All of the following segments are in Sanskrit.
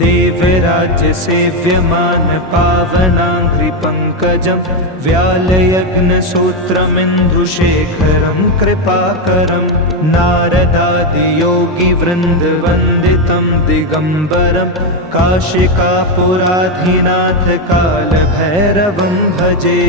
देवराज्य सेव्यमान पावनाङ्घ्रिपङ्कजं व्यालयज्ञसूत्रमिन्दुशेखरं कृपाकरं नारदादियोगिवृन्दवन्दितं दिगम्बरं काशिकापुराधिनाथ कालभैरवं भजे।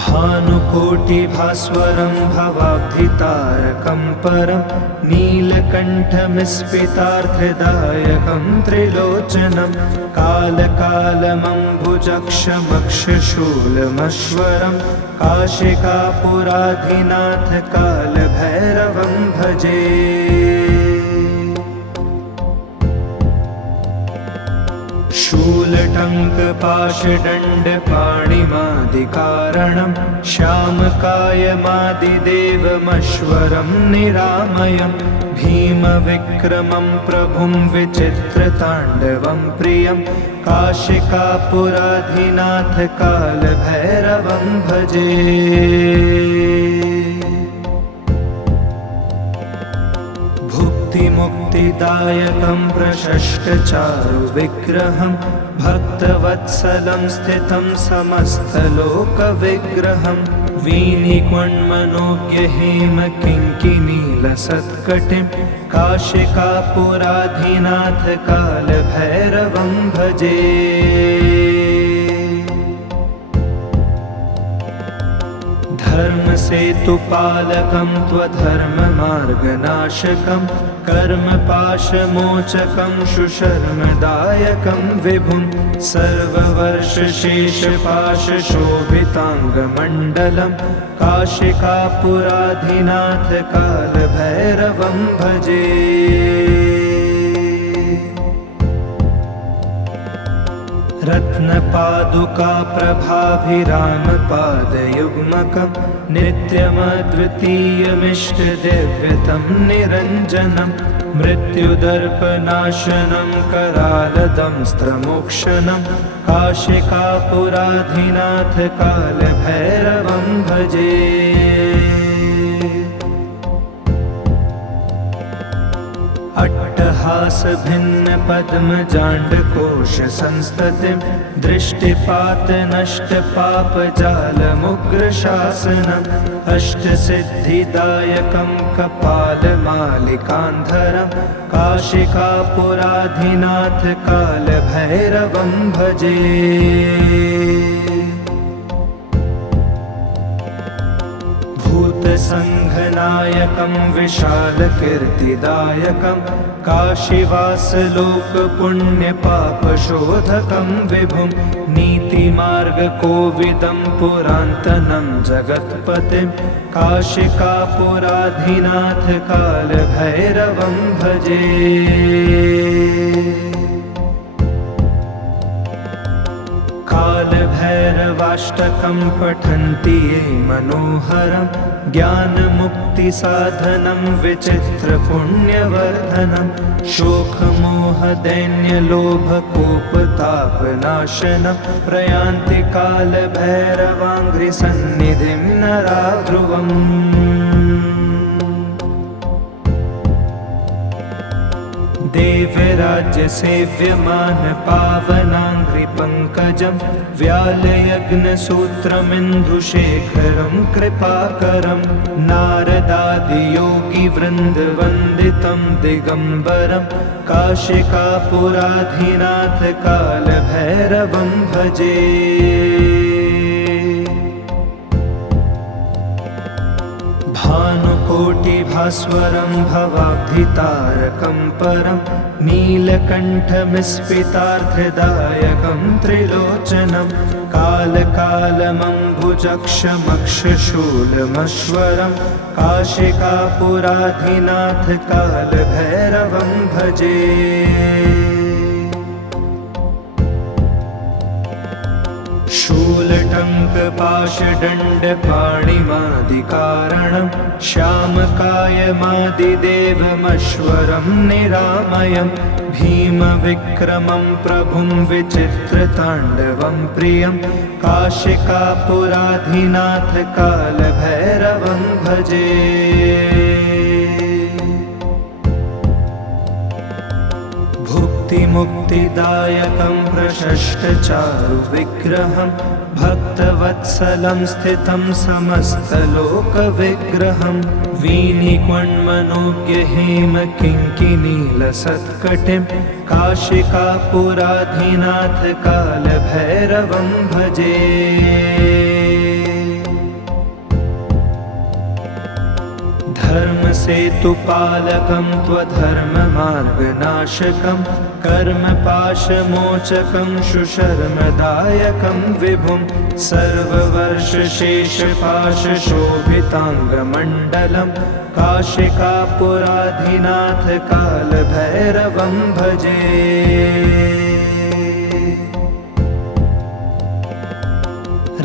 भानुकोटिभास्वरं भवाब्धितारकं परं नीलकण्ठमिस्फितार्थदायकं त्रिलोचनं कालकालमम्बुजक्षमक्षशूलमश्वरं काशिकापुराधिनाथ कालभैरवं भजे। शूलटङ्कपाशदण्डपाणिमादिकारणं श्यामकायमादिदेवमश्वरं निरामयं भीमविक्रमं प्रभुं विचित्रताण्डवं प्रियं काशिकापुराधिनाथ कालभैरवं भजे। मुक्तिदायकं प्रशष्टचारुविग्रहं भक्तवत्सलं स्थितं समस्तलोकविग्रहं वीनिकोण्मनोज्ञहेमकिङ्किनीलसत्कटिं काशिकापुराधिनाथ कालभैरवं भजे। धर्मसेतुपालकं त्वधर्ममार्गनाशकं कर्मपाशमोचकं शुशर्मदायकं विभुं सर्ववर्षशेषपाशशोभिताङ्गमण्डलं काशिकापुराधिनाथ कालभैरवं भजे। रत्नपादुकाप्रभाभिरामपादयुग्मकं नित्यमद्वितीयमिष्टदिव्यतं निरञ्जनं मृत्युदर्पनाशनं करालदंस्त्रमोक्षणं काशिकापुराधिनाथ कालभैरवं भजे। अट्टहासभिन्नपद्मजाण्डकोशसंस्ततिं दृष्टिपातनष्टपापजालमुग्रशासनम् अष्टसिद्धिदायकं कपालमालिकान्धरं काशिकापुराधिनाथ कालभैरवं भजे। भूतसङ्घनायकं विशालकीर्तिदायकं काशीवासलोकपुण्यपापशोधकं विभुं नीतिमार्गकोविदं पुरान्तनं जगत्पतिं काशिकापुराधिनाथ कालभैरवं भजे। कालभैरवाष्टकं पठन्ति ये मनोहरं ज्ञानमुक्तिसाधनं विचित्रपुण्यवर्धनं शोकमोहदैन्यलोभकोपतापनाशनं प्रयान्ति कालभैरवाङ्घ्रिसन्निधिं नरा ध्रुवम्। देवराज्य सेव्यमान पावनाङ्घ्रिपङ्कजं व्यालयज्ञसूत्रमिन्दुशेखरं कृपाकरं नारदादियोगिवृन्दवन्दितं दिगम्बरं काशिकापुराधिनाथ कालभैरवं भजे। भानुकोटिभास्वरं भवाब्धितारकं परं नीलकण्ठमिस्फितार्थदायकं त्रिलोचनं कालकालमम्बुजक्षमक्षशूलमश्वरं काशिकापुराधिनाथ कालभैरवं भजे। शूलटङ्कपाशदण्डपाणिमादिकारणं श्यामकायमादिदेवमश्वरं निरामयं भीमविक्रमं प्रभुं विचित्रताण्डवं प्रियं काशिकापुराधिनाथ कालभैरवं भजे। भुक्तिमुक्तिदायकं प्रशष्टचारुविग्रहं भक्तवत्सलं स्थितं समस्तलोकविग्रहं वीणिक्वण्मनोज्ञहेमकिङ्किनीलसत्कटिं काशिकापुराधिनाथ कालभैरवं भजे। धर्मसेतुपालकं त्वधर्ममार्गनाशकं कर्मपाशमोचकं शुशर्मदायकं विभुं सर्ववर्षशेषपाशशोभिताङ्गमण्डलं काशिकापुराधिनाथ कालभैरवं भजे।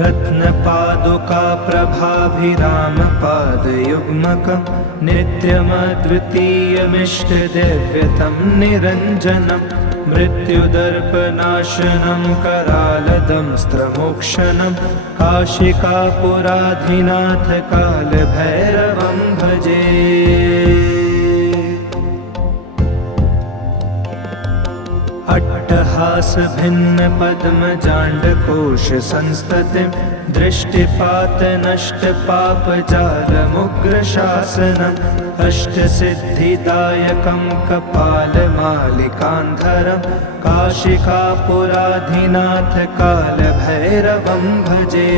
रत्नपादुकाप्रभाभिरामपादयुग्मकं नित्यमद्वितीयमिष्टदैव्यतं निरञ्जनं मृत्युदर्पनाशनं करालदंस्त्रमोक्षणं काशिकापुराधिनाथ कालभैरवं भजे। अट्टहासभिन्नपद्मजाण्डकोशसंस्ततिं दृष्टिपातनष्टपापजालमुग्रशासनम् अष्टसिद्धिदायकं कपालमालिकान्धरं काशिकापुराधिनाथ कालभैरवं भजे।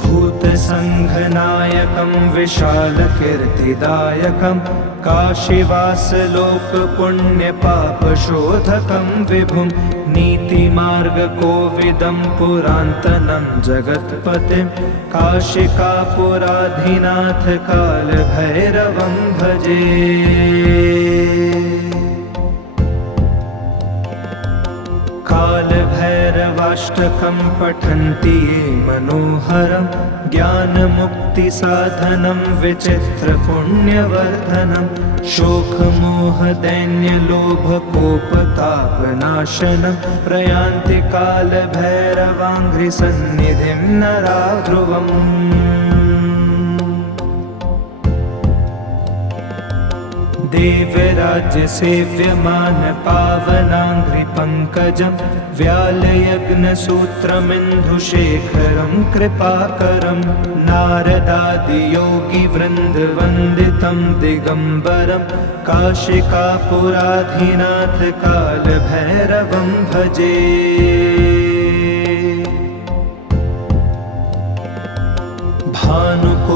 भूतसङ्घनायकं विशालकीर्तिदायकं काशीवासलोकपुण्यपापशोधकं विभुं नीतिमार्गकोविदं पुरान्तनं जगत्पतिं काशिकापुराधिनाथ कालभैरवं भजे। कालभैरवाष्टकं पठन्ति ये मनोहरं ज्ञानमुक्तिसाधनं विचित्रपुण्यवर्धनं शोकमोहदैन्यलोभकोपतापनाशनं प्रयान्ति कालभैरवाङ्घ्रिसन्निधिं नरा ध्रुवम्। देवराज्यसेव्यमानपावनाङ्घ्रिपङ्कजं व्यालयज्ञसूत्रमिन्दुशेखरं कृपाकरं नारदादियोगिवृन्दवन्दितं दिगम्बरं काशिकापुराधिनाथ कालभैरवं भजे।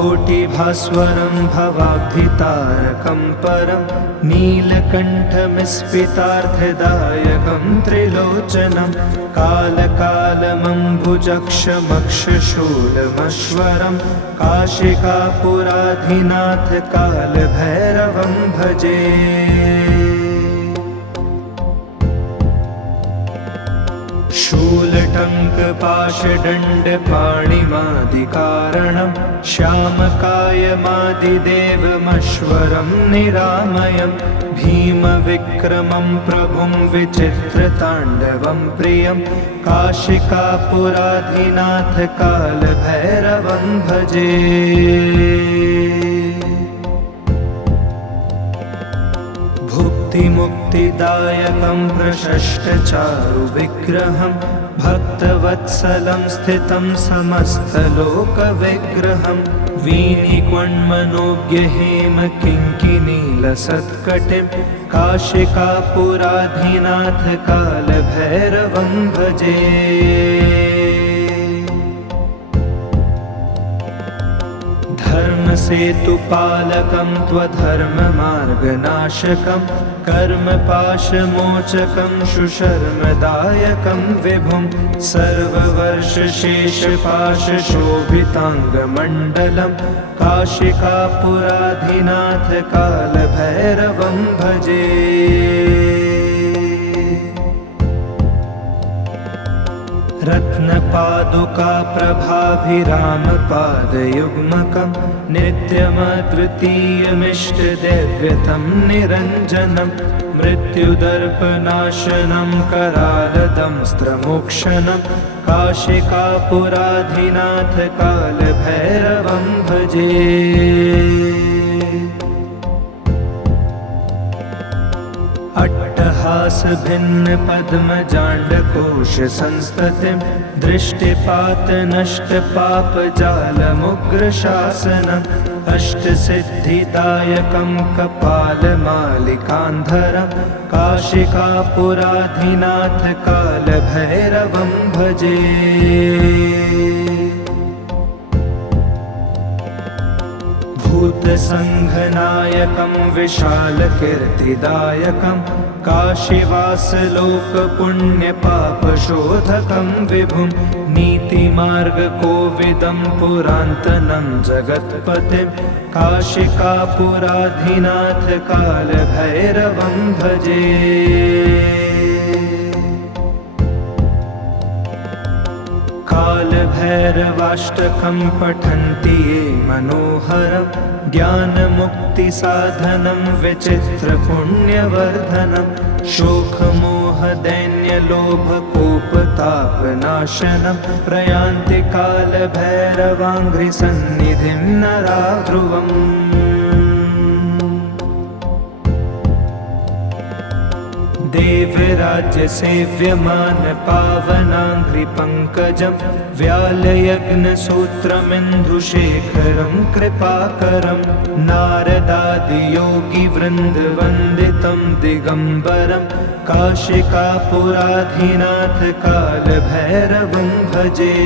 भानुकोटिभास्वरं भवाब्धितारकं परं नीलकण्ठमिस्फितार्थदायकं त्रिलोचनं कालकालमम्बुजक्षमक्षशूलमश्वरं काशिकापुराधिनाथ कालभैरवं भजे। शूलटङ्कपाशदण्डपाणिमादिकारणं श्यामकायमादिदेवमश्वरं निरामयं भीमविक्रमं प्रभुं विचित्रताण्डवं प्रियं काशिकापुराधिनाथ कालभैरवं भजे। भुक्तिमुक्तिदायकं प्रशष्टचारुविग्रहं भक्तवत्सलं स्थितं समस्तलोकविग्रहं वीणिक्वण्मनोज्ञहेमकिङ्किनीलसत्कटिं काशिकापुराधिनाथ कालभैरवं भजे। धर्मसेतुपालकं त्वधर्ममार्गनाशकं कर्मपाशमोचकं शुशर्मदायकं विभुं सर्ववर्षशेषपाशशोभिताङ्गमण्डलं काशिकापुराधिनाथ कालभैरवं भजे। रत्नपादुकाप्रभाभिरामपादयुग्मकं नित्यमद्वितीयमिष्टदैव्यतं निरञ्जनं मृत्युदर्पनाशनं करालदंस्त्रमोक्षणं काशिकापुराधिनाथ कालभैरवं भजे। अट्टहासभिन्न पद्मजाण्डकोश संस्ततिं दृष्टिपात नष्ट पापजालमुग्रशासनम् अष्टसिद्धिदायकं कपालमालिकान्धरं काशिकापुराधिनाथ कालभैरवं भजे। भूतसङ्घनायकं विशालकीर्तिदायकं काशीवासलोकपुण्यपापशोधकं विभुं नीतिमार्गकोविदं पुरान्तनं जगत्पतिं काशिकापुराधिनाथ कालभैरवं भजे। कालभैरवाष्टकं पठन्ति ये मनोहरं ज्ञानमुक्तिसाधनं विचित्रपुण्यवर्धनं शोकमोहदैन्यलोभकोपतापनाशनं प्रयान्ति कालभैरवाङ्घ्रिसन्निधिं नरा ध्रुवम्। देवराज्यसेव्यमान पावनाङ्घ्रिपङ्कजं व्यालयज्ञसूत्रमिन्दुशेखरं कृपाकरं नारदादियोगिवृन्दवन्दितं दिगम्बरं काशिकापुराधिनाथ कालभैरवं भजे।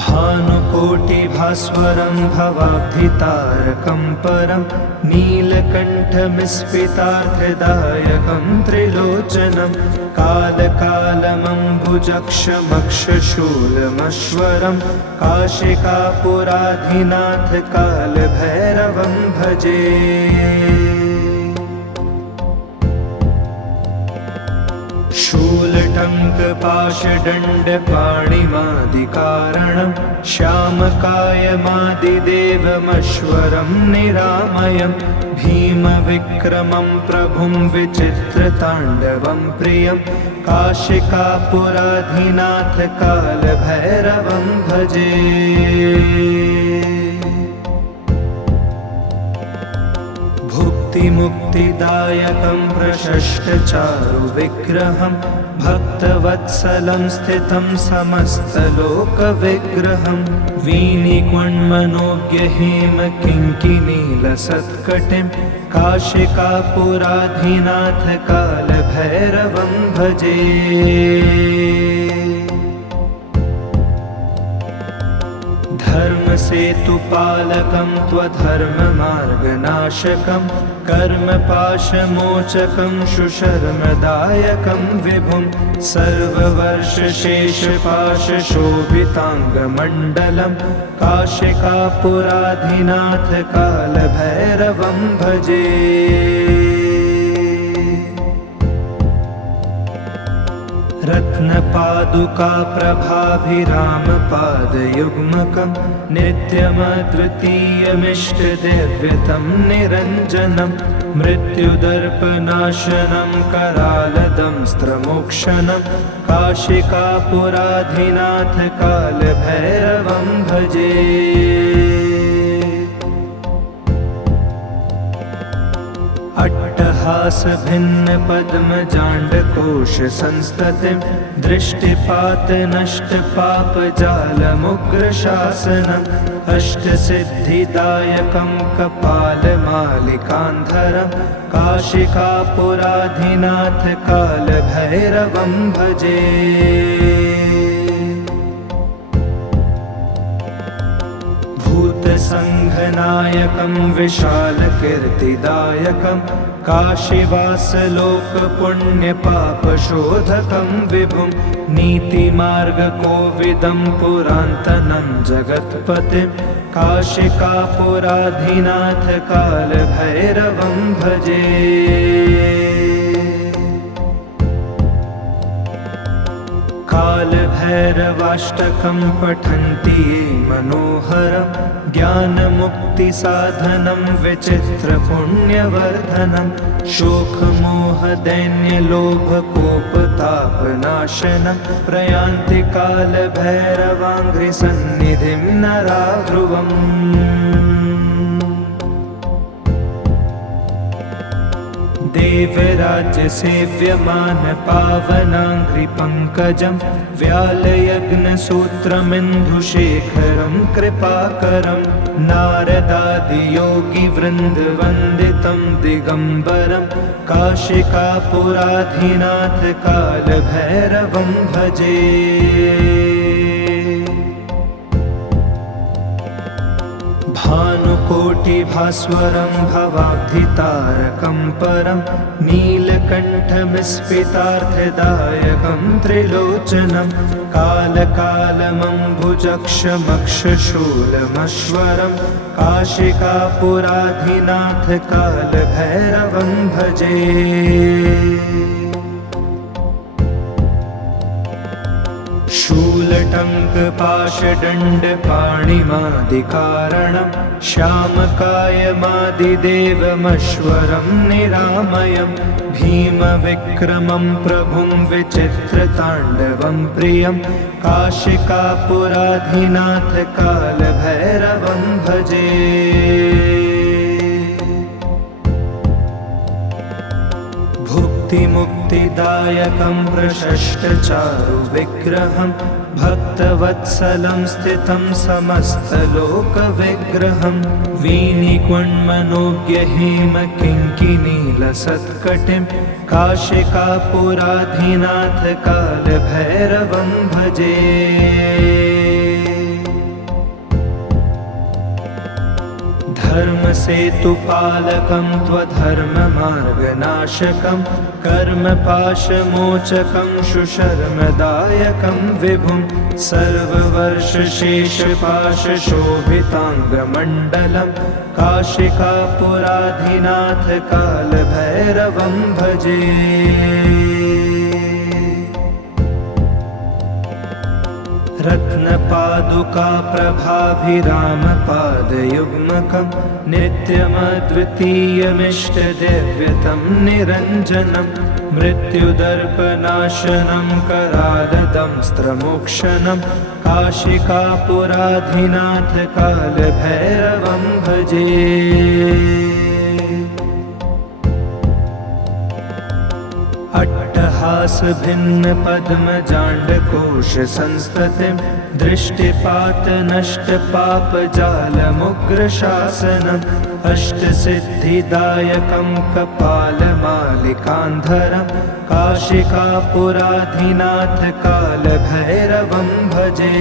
भानुकोटिभास्वरं भवाब्धितारकं परं नीलकण्ठमिस्फितार्थदायकं त्रिलोचनं कालकालमम्बुजक्षमक्षशूलमश्वरं काशिकापुराधिनाथ कालभैरवं भजे। शूलटङ्कपाशदण्डपाणिमादिकारणं श्यामकायमादिदेवमश्वरं निरामयं भीमविक्रमं प्रभुं विचित्रताण्डवं प्रियं काशिकापुराधिनाथ कालभैरवं भजे। मुक्तिदायकं प्रशष्टचारुविग्रहं भक्तवत्सलं स्थितं समस्तलोकविग्रहं वीणिक्वण्मनोज्ञहेमकिङ्किनीलसत्कटिं काशिकापुराधिनाथ कालभैरवं भजे। धर्मसेतुपालकं त्वधर्ममार्गनाशकं कर्मपाशमोचकं शुशर्मदायकं विभुं सर्ववर्षशेषपाशशोभिताङ्गमण्डलं काशिकापुराधिनाथ कालभैरवं भजे। रत्नपादुकाप्रभाभिरामपादयुग्मकं नित्यमद्वितीयमिष्टदैव्यतं निरञ्जनं मृत्युदर्पनाशनं करालदंस्त्रमोक्षणं काशिकापुराधिनाथ कालभैरवं भजे। अट्टहासभिन्न पद्मजाण्डकोश संस्ततिं दृष्टिपात नष्ट पापजालमुग्रशासनम् अष्टसिद्धिदायकं कपालमालिकान्धरं काशिकापुराधिनाथ कालभैरवं भजे। भूतसङ्घनायकं विशालकीर्तिदायकं काशीवासलोकपुण्यपापशोधकं विभुं नीतिमार्गकोविदं पुरान्तनं जगत्पतिं काशिकापुराधिनाथ कालभैरवं भजे। कालभैरवाष्टकं पठन्ति ये मनोहरं ज्ञानमुक्तिसाधनं विचित्रपुण्यवर्धनं शोकमोहदैन्यलोभकोपतापनाशनं प्रयान्ति कालभैरवाङ्घ्रिसन्निधिं नरा ध्रुवम्। देवराज्यसेव्यमान पावनाङ्घ्रिपङ्कजं व्यालयग्नसूत्रमिन्दुशेखरं कृपाकरं नारदादियोगिवृन्दवन्दितं दिगम्बरं काशिकापुराधिनाथकालभैरवं भजे। भानुकोटिभास्वरं भवाब्धितारकं परं नीलकण्ठमिस्फितार्थदायकं त्रिलोचनं कालकालमम्बुजक्षमक्षशूलमश्वरं काशिकापुराधिनाथकालभैरवं भजे। शूलटङ्कपाशदण्डपाणिमादिकारणं श्यामकायमादिदेवमश्वरं निरामयं भीमविक्रमं प्रभुं विचित्रताण्डवं प्रियं काशिकापुराधिनाथकालभैरवं भजे। भुक्तिमुक्तिदायकं प्रशष्टचारुविग्रहं भक्तवत्सलं स्थितं समस्तलोकविग्रहं वीणिक्वण्मनोज्ञहेमकिङ्किनीलसत्कटिं काशिकापुराधिनाथकालभैरवं भजे। धर्मसेतुपालकं त्वधर्ममार्गनाशकं कर्मपाशमोचकं शुशर्मदायकं विभुं सर्ववर्षशेषपाशशोभिताङ्गमण्डलं काशिकापुराधिनाथकालभैरवं भजे। रत्नपादुकाप्रभाभिरामपादयुग्मकं नित्यमद्वितीयमिष्टदैव्यतं निरञ्जनं मृत्युदर्पनाशनं करालदंस्त्रमोक्षणं काशिकापुराधिनाथकालभैरवं भजे। अट्टहासभिन्नपद्मजाण्डकोशसंस्ततिं दृष्टिपातनष्टपापजालमुग्रशासनम् अष्टसिद्धिदायकं कपालमालिकान्धरं काशिकापुराधिनाथकालभैरवं भजे।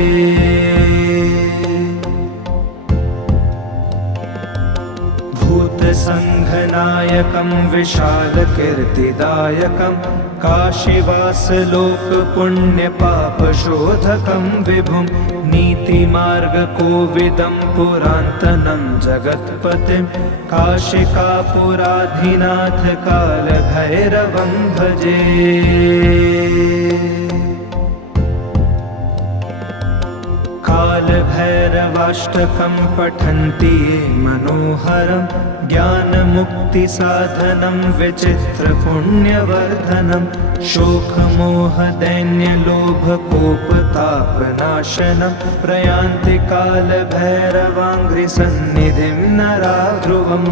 भूतसङ्घनायकं विशालकीर्तिदायकं काशीवासलोकपुण्यपापशोधकं विभुं नीतिमार्गकोविदं पुरान्तनं जगत्पतिं काशिकापुराधिनाथकालभैरवं भजे। कालभैरवाष्टकं पठन्ति ये मनोहरं ज्ञानमुक्तिसाधनं विचित्रपुण्यवर्धनं शोकमोहदैन्यलोभकोपतापनाशनं प्रयान्ति कालभैरवाङ्घ्रिसन्निधिं नरा ध्रुवम्।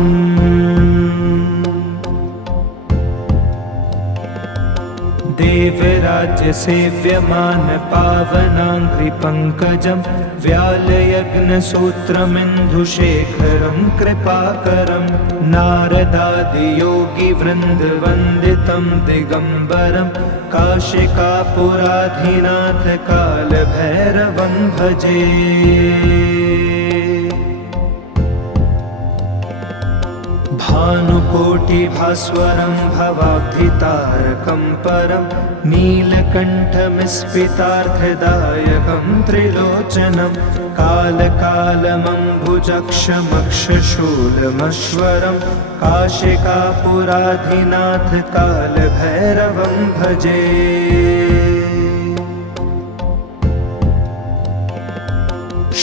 देवराज्यसेव्यमान पावनाङ्घ्रिपङ्कजं व्यालयग्नसूत्रमिन्दुशेखरं कृपाकरं नारदादियोगिवृन्दवन्दितं दिगम्बरं काशिकापुराधिनाथकालभैरवं भजे। भानुकोटिभास्वरं भवाब्धितारकं परं नीलकण्ठमिस्फितार्थदायकं त्रिलोचनं कालकालमम्बुजक्षमक्षशूलमश्वरं काशिकापुराधिनाथकालभैरवं भजे।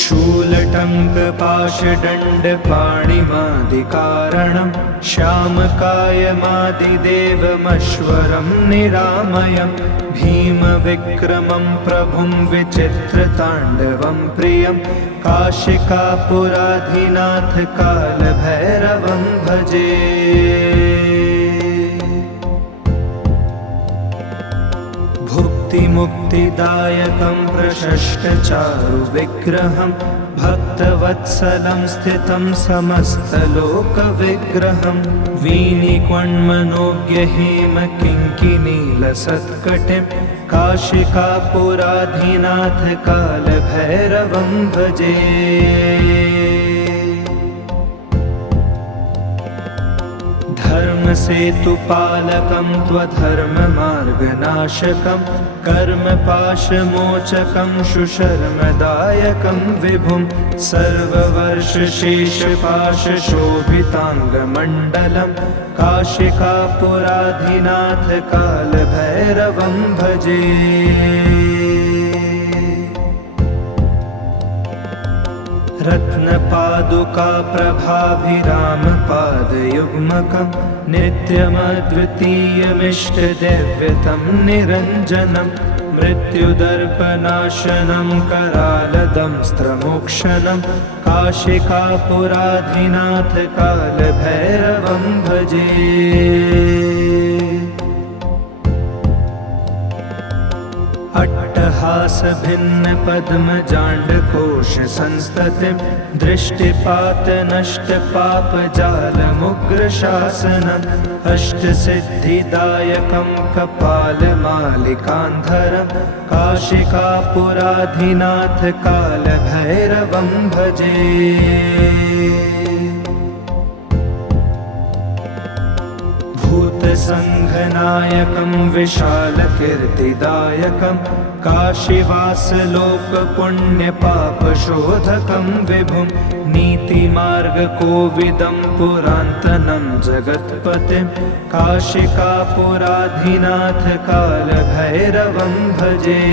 शूलटङ्कपाशदण्डपाणिमादिकारणं श्यामकायमादिदेवमश्वरं निरामयं भीमविक्रमं प्रभुं विचित्रताण्डवं प्रियं काशिकापुराधिनाथकालभैरवं भजे। भुक्तिमुक्तिदायकं प्रशष्टचारुविग्रहं भक्तवत्सलं स्थितं समस्तलोकविग्रहं वीणिक्वण्मनोज्ञहेमकिङ्किनीलसत्कटिं काशिकापुराधिनाथ कालभैरवं भजे। धर्मसेतुपालकं त्वधर्ममार्गनाशकं कर्मपाशमोचकं शुशर्मदायकं विभुं सर्ववर्षशेषपाशशोभिताङ्गमण्डलं काशिकापुराधिनाथ कालभैरवं भजे। रत्नपादुका प्रभाभिरामपादयुग्मकं नित्यमद्वितीयमिष्टदैव्यतं निरञ्जनं मृत्युदर्पनाशनं करालदंस्त्रमोक्षणं काशिकापुराधिनाथ कालभैरवं भजे। अट्टहासभिन्नपद्मजाण्डकोशसंस्ततिं दृष्टिपातनष्टपापजालमुग्रशासनम् अष्टसिद्धिदायकं कपालमालिकान्धरं काशिकापुराधिनाथ कालभैरवं भजे। भूतसङ्घनायकं विशालकीर्तिदायकं काशीवासलोकपुण्यपापशोधकं विभुं नीतिमार्गकोविदं पुरान्तनं जगत्पतिं काशिकापुराधिनाथ कालभैरवं भजे।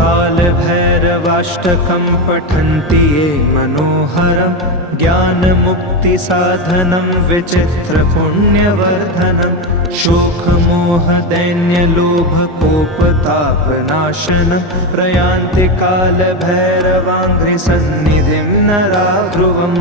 कालभैरवाष्टकं पठन्ति ये मनोहरं ज्ञानमुक्तिसाधनं विचित्रपुण्यवर्धनं शोकमोहदैन्यलोभकोपतापनाशनं प्रयान्ति कालभैरवाङ्घ्रिसन्निधिं नरा ध्रुवम्।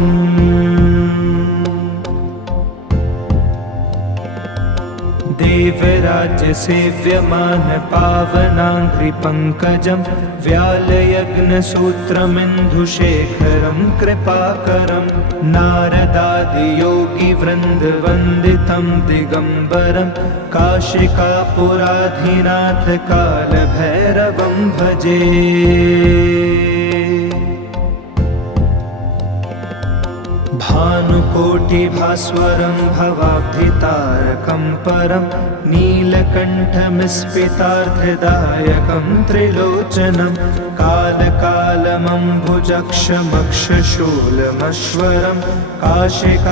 देवराज्यसेव्यमानपावनाङ्घ्रिपङ्कजं व्यालयज्ञसूत्रमिन्दुशेखरं कृपाकरं नारदादियोगिवृन्दवन्दितं दिगम्बरं काशिकापुराधिनाथ कालभैरवं भजे। भानुकोटिभास्वरं भवाब्धितारकं परं नीलकण्ठमिस्फितार्थदायकं त्रिलोचनं कालकालमम्बुजक्षमक्षशूलमश्वरं काशिकापुराधिनाथ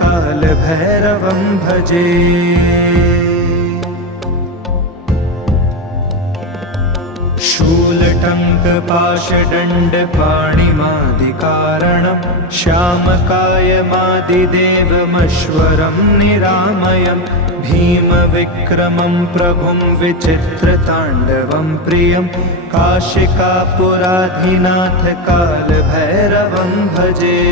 कालभैरवं भजे। शूलटङ्कपाशदण्डपाणिमादिकारणं श्यामकायमादिदेवमश्वरं निरामयं भीमविक्रमं प्रभुं विचित्रताण्डवं प्रियं काशिकापुराधिनाथ कालभैरवं भजे।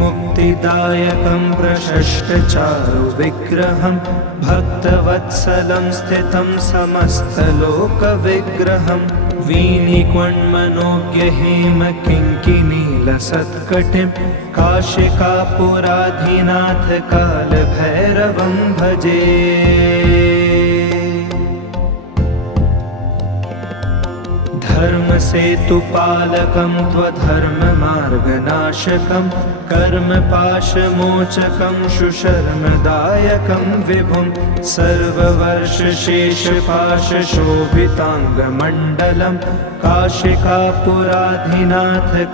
मुक्तिदायकं प्रशष्टचारुविग्रहं भक्तवत्सलं स्थितं समस्तलोकविग्रहं वीणिक्वण्मनोज्ञहेमकिङ्किनीलसत्कटिं काशिकापुराधिनाथ कालभैरवं भजे। धर्मसेतुपालकं त्वधर्ममार्गनाशकं कर्मपाशमोचकं शुशर्मदायकं विभुं सर्ववर्षशेषपाशशोभिताङ्गमण्डलं काशिकापुराधिनाथ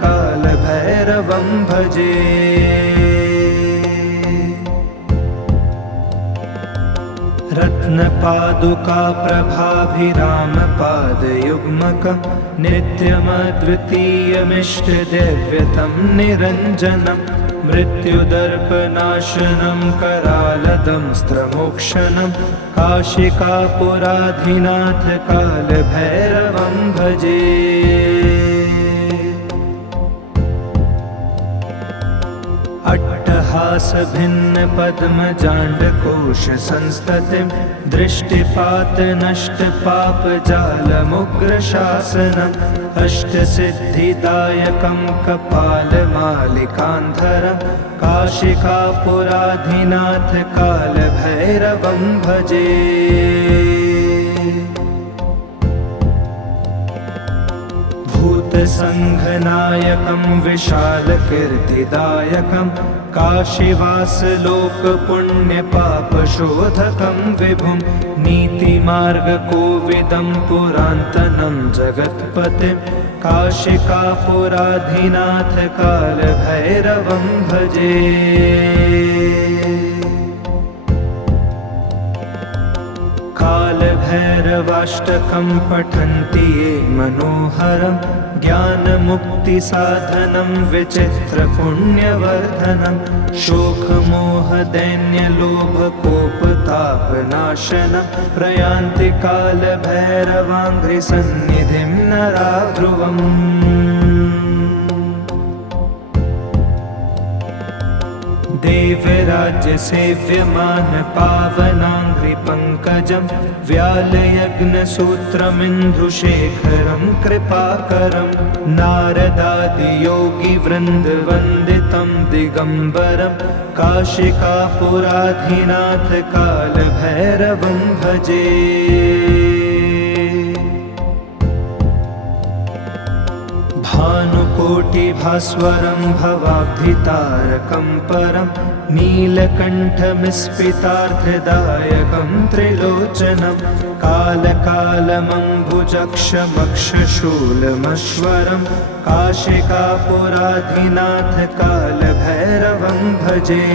कालभैरवं भजे। रत्नपादुका प्रभाभिरामपादयुग्मकं नित्यमद्वितीयमिष्टदैव्यतं निरञ्जनं मृत्युदर्पनाशनं करालदंस्त्रमोक्षणं काशिकापुराधिनाथ कालभैरवं भजे। अट्टहासभिन्नपद्मजाण्डकोशसंस्ततिं दृष्टिपातनष्टपापजालमुग्रशासनम् अष्टसिद्धिदायकं कपालमालिकान्धरं काशिकापुराधिनाथ कालभैरवं भजे। भूतसङ्घनायकं विशालकीर्तिदायकं काशीवासलोकपुण्यपापशोधकं विभुं नीतिमार्गकोविदं पुरान्तनं जगत्पतिं काशिकापुराधिनाथ कालभैरवं भजे। कालभैरवाष्टकं पठन्ति ये मनोहरं ज्ञानमुक्तिसाधनं विचित्रपुण्यवर्धनं शोकमोहदैन्यलोभकोपतापनाशनं प्रयान्ति कालभैरवाङ्घ्रिसन्निधिं नरा ध्रुवम्। देवराज्यसेव्यमान पावनाङ्घ्रिपङ्कजं व्यालयज्ञसूत्रमिन्दुशेखरं कृपाकरं नारदादियोगिवृन्दवन्दितं दिगम्बरं काशिकापुराधिनाथ कालभैरवं भजे। भानुकोटिभास्वरं भवाब्धितारकं परं नीलकण्ठमिस्फितार्थदायकं त्रिलोचनं कालकालमम्बुजक्षमक्षशूलमश्वरं काशिकापुराधिनाथ कालभैरवं भजे।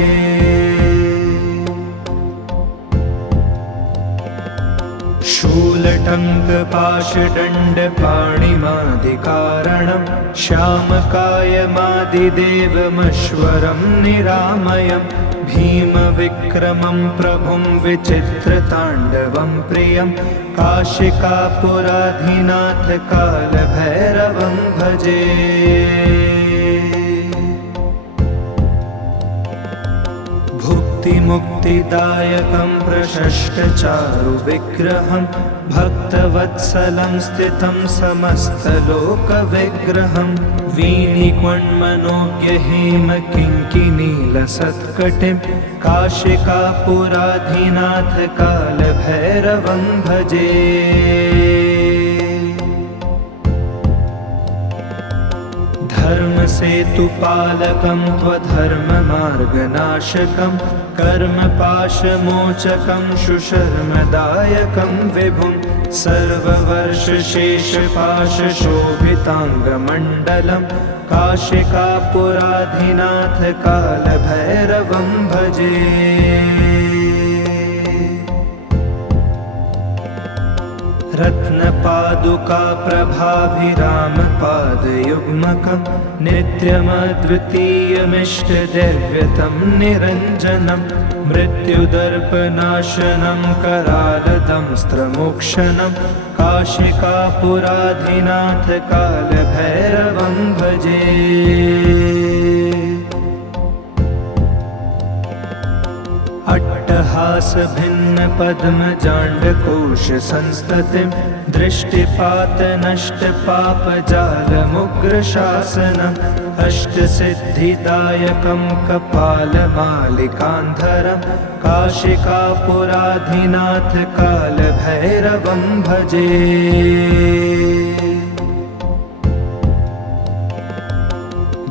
शूलटङ्कपाशदण्डपाणिमादिकारणं श्यामकायमादिदेवमश्वरं निरामयं भीमविक्रमं प्रभुं विचित्रताण्डवं प्रियं काशिकापुराधिनाथ कालभैरवं भजे। मुक्तिदायकं प्रशष्टचारुविग्रहं भक्तवत्सलं स्थितं समस्तलोकविग्रहं वीणिक्वण्मनोज्ञहेमकिङ्किनीलसत्कटिं काशिकापुराधिनाथ कालभैरवं भजे। धर्मसेतुपालकं त्वधर्ममार्गनाशकं कर्मपाशमोचकं शुशर्मदायकं विभुं सर्ववर्षशेषपाशशोभिताङ्गमण्डलं काशिकापुराधिनाथ कालभैरवं भजे। रत्नपादुकाप्रभाभिरामपादयुग्मकं नित्यमद्वितीयमिष्टदैव्यतं निरञ्जनं मृत्युदर्पनाशनं करालदंस्त्रमोक्षणं काशिकापुराधिनाथ कालभैरवं भजे। अट्टहासभिन्नपद्मजाण्डकोशसंस्ततिं दृष्टिपातनष्टपापजालमुग्रशासनम् अष्टसिद्धिदायकं कपालमालिकान्धरं काशिकापुराधिनाथ कालभैरवं भजे।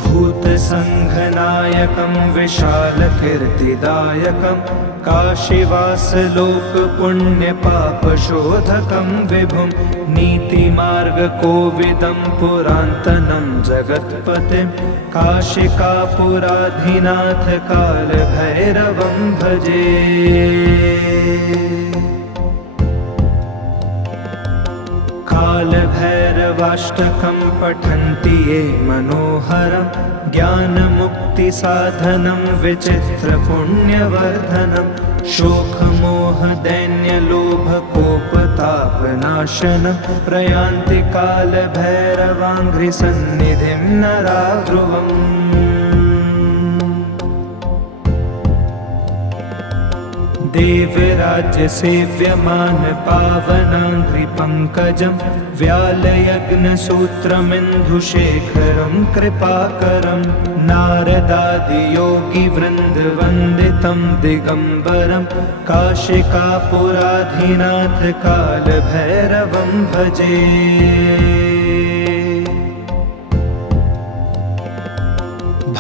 भूतसङ्घनायकं विशालकीर्तिदायकं काशीवासलोकपुण्यपापशोधकं विभुं नीतिमार्गकोविदं पुरान्तनं जगत्पतिं काशिकापुराधिनाथ कालभैरवं भजे। कालभैरवाष्टकं पठन्ति ये मनोहरं ज्ञानमुक्तिसाधनं विचित्रपुण्यवर्धनं शोकमोहदैन्यलोभकोपतापनाशनं प्रयान्ति कालभैरवाङ्घ्रिसन्निधिं नरा ध्रुवम्। देवराज्य सेव्यमान पावनाङ्घ्रिपङ्कजं व्यालयग्नसूत्रमिन्दुशेखरं कृपाकरं नारदादियोगिवृन्दवन्दितं दिगम्बरं काशिकापुराधिनाथ कालभैरवं भजे।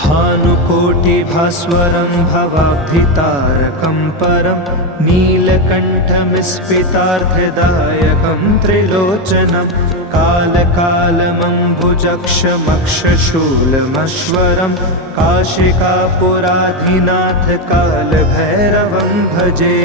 भानुकोटिभास्वरं भवाब्धितारकं परं नीलकण्ठमिस्फितार्थदायकं त्रिलोचनं कालकालमम्बुजक्षमक्षशूलमश्वरं काशिकापुराधिनाथ कालभैरवं भजे।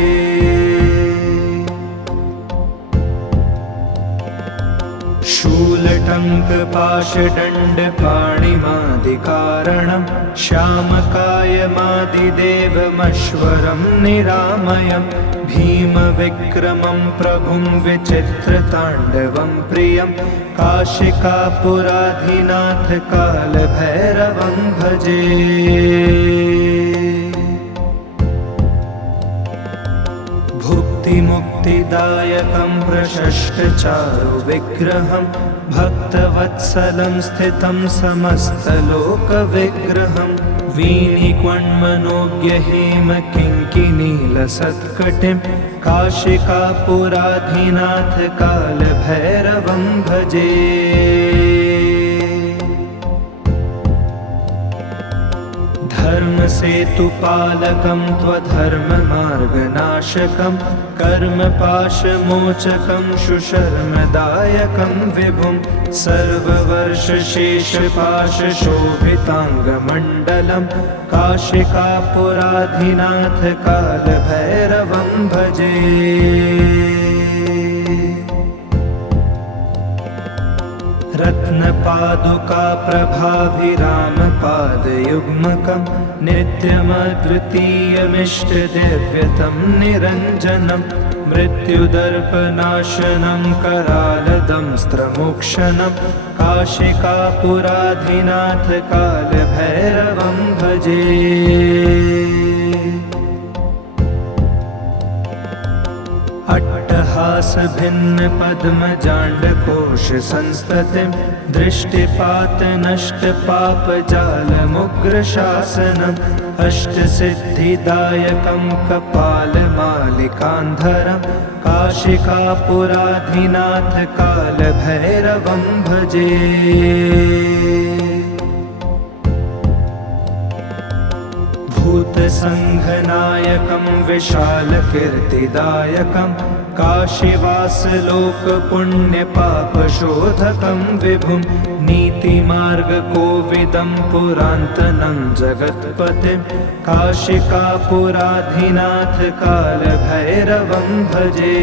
शूलटङ्कपाशदण्डपाणिमादिकारणं श्यामकायमादिदेवमश्वरं निरामयं भीमविक्रमं प्रभुं विचित्रताण्डवं प्रियं काशिकापुराधिनाथ कालभैरवं भजे। भुक्तिमुक्तिदायकं प्रशष्टचारुविग्रहं भक्तवत्सलं स्थितं समस्तलोकविग्रहं वीणिक्वण्मनोज्ञहेमकिङ्किनीलसत्कटिं काशिकापुराधिनाथ कालभैरवं भजे। धर्मसेतुपालकं त्वधर्ममार्गनाशकं कर्मपाशमोचकं शुशर्मदायकं विभुं सर्ववर्षशेषपाशशोभिताङ्गमण्डलं काशिकापुराधिनाथ कालभैरवं भजे। रत्नपादुकाप्रभाभिरामपादयुग्मकं नित्यमद्वितीयमिष्टदिव्यतं निरञ्जनं मृत्युदर्पनाशनं करालदंस्त्रमोक्षणं काशिकापुराधिनाथ कालभैरवं भजे। अट्टहासभिन्नपद्मजाण्डकोशसंस्ततिं दृष्टिपातनष्टपापजालमुग्रशासनम् अष्टसिद्धिदायकं कपालमालिकान्धरं काशिकापुराधिनाथ कालभैरवं भजे। भूतसङ्घनायकं विशालकीर्तिदायकं काशीवासलोकपुण्यपापशोधकं विभुं नीतिमार्गकोविदं पुरान्तनं जगत्पतिं काशिकापुराधिनाथ कालभैरवं भजे।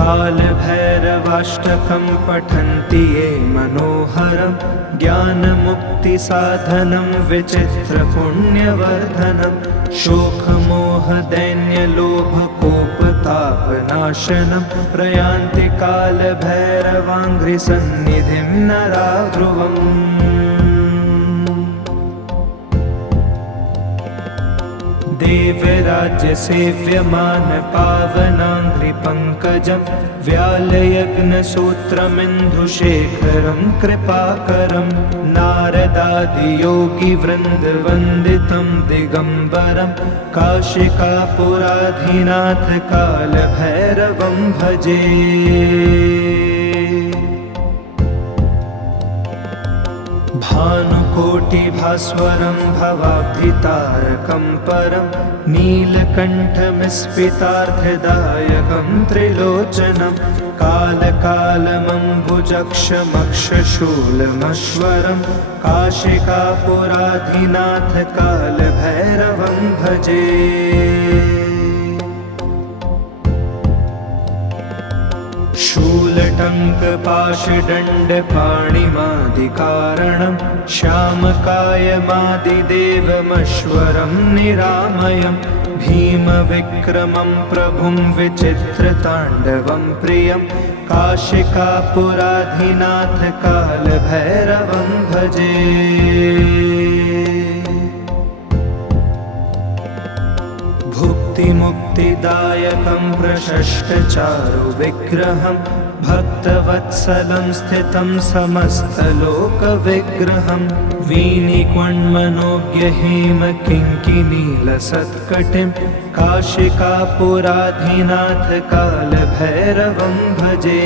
कालभैरवाष्टकं पठन्ति ये मनोहरं ज्ञानमुक्तिसाधनं विचित्रपुण्यवर्धनं शोकमोहदैन्यलोभकोपतापनाशनं प्रयान्ति कालभैरवाङ्घ्रिसन्निधिं नरा ध्रुवम्। देवराज्य सेव्यमान पावनाङ्घ्रिपङ्कजं व्यालयग्नसूत्रमिन्दुशेखरं कृपाकरं नारदादियोगिवृन्दवन्दितं दिगम्बरं काशिकापुराधिनाथ कालभैरवं भजे। भानुकोटिभास्वरं भवाब्धितारकं परं नीलकण्ठमिस्फितार्थदायकं त्रिलोचनं कालकालमम्बुजक्षमक्षशूलमश्वरं काशिकापुराधिनाथ कालभैरवं भजे। शूलटङ्कपाशदण्डपाणिमादिकारणं श्यामकायमादिदेवमश्वरं निरामयं भीमविक्रमं प्रभुं विचित्रताण्डवं प्रियं काशिकापुराधिनाथ कालभैरवं भजे। भुक्तिमुक्तिदायकं प्रशष्टचारुविग्रहं भक्तवत्सलं स्थितं समस्तलोकविग्रहं वीणिक्वण्मनोज्ञहेमकिङ्किनीलसत्कटिं काशिकापुराधिनाथ कालभैरवं भजे।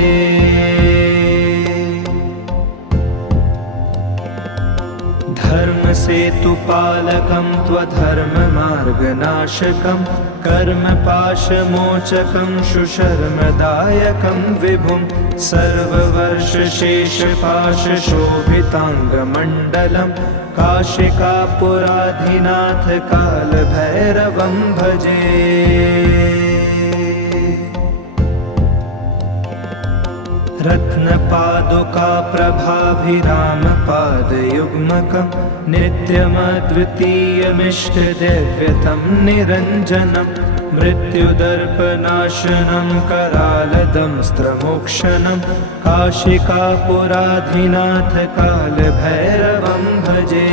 धर्मसेतुपालकं त्वधर्ममार्गनाशकं कर्मपाशमोचकं शुशर्मदायकं विभुं सर्ववर्षशेषपाशशोभिताङ्गमण्डलं काशिकापुराधिनाथ कालभैरवं भजे। रत्नपादुकाप्रभाभिरामपादयुग्मकं नित्यमद्वितीयमिष्टदैव्यतं निरञ्जनं मृत्युदर्पनाशनं करालदंस्त्रमोक्षणं काशिकापुराधिनाथ कालभैरवं भजे।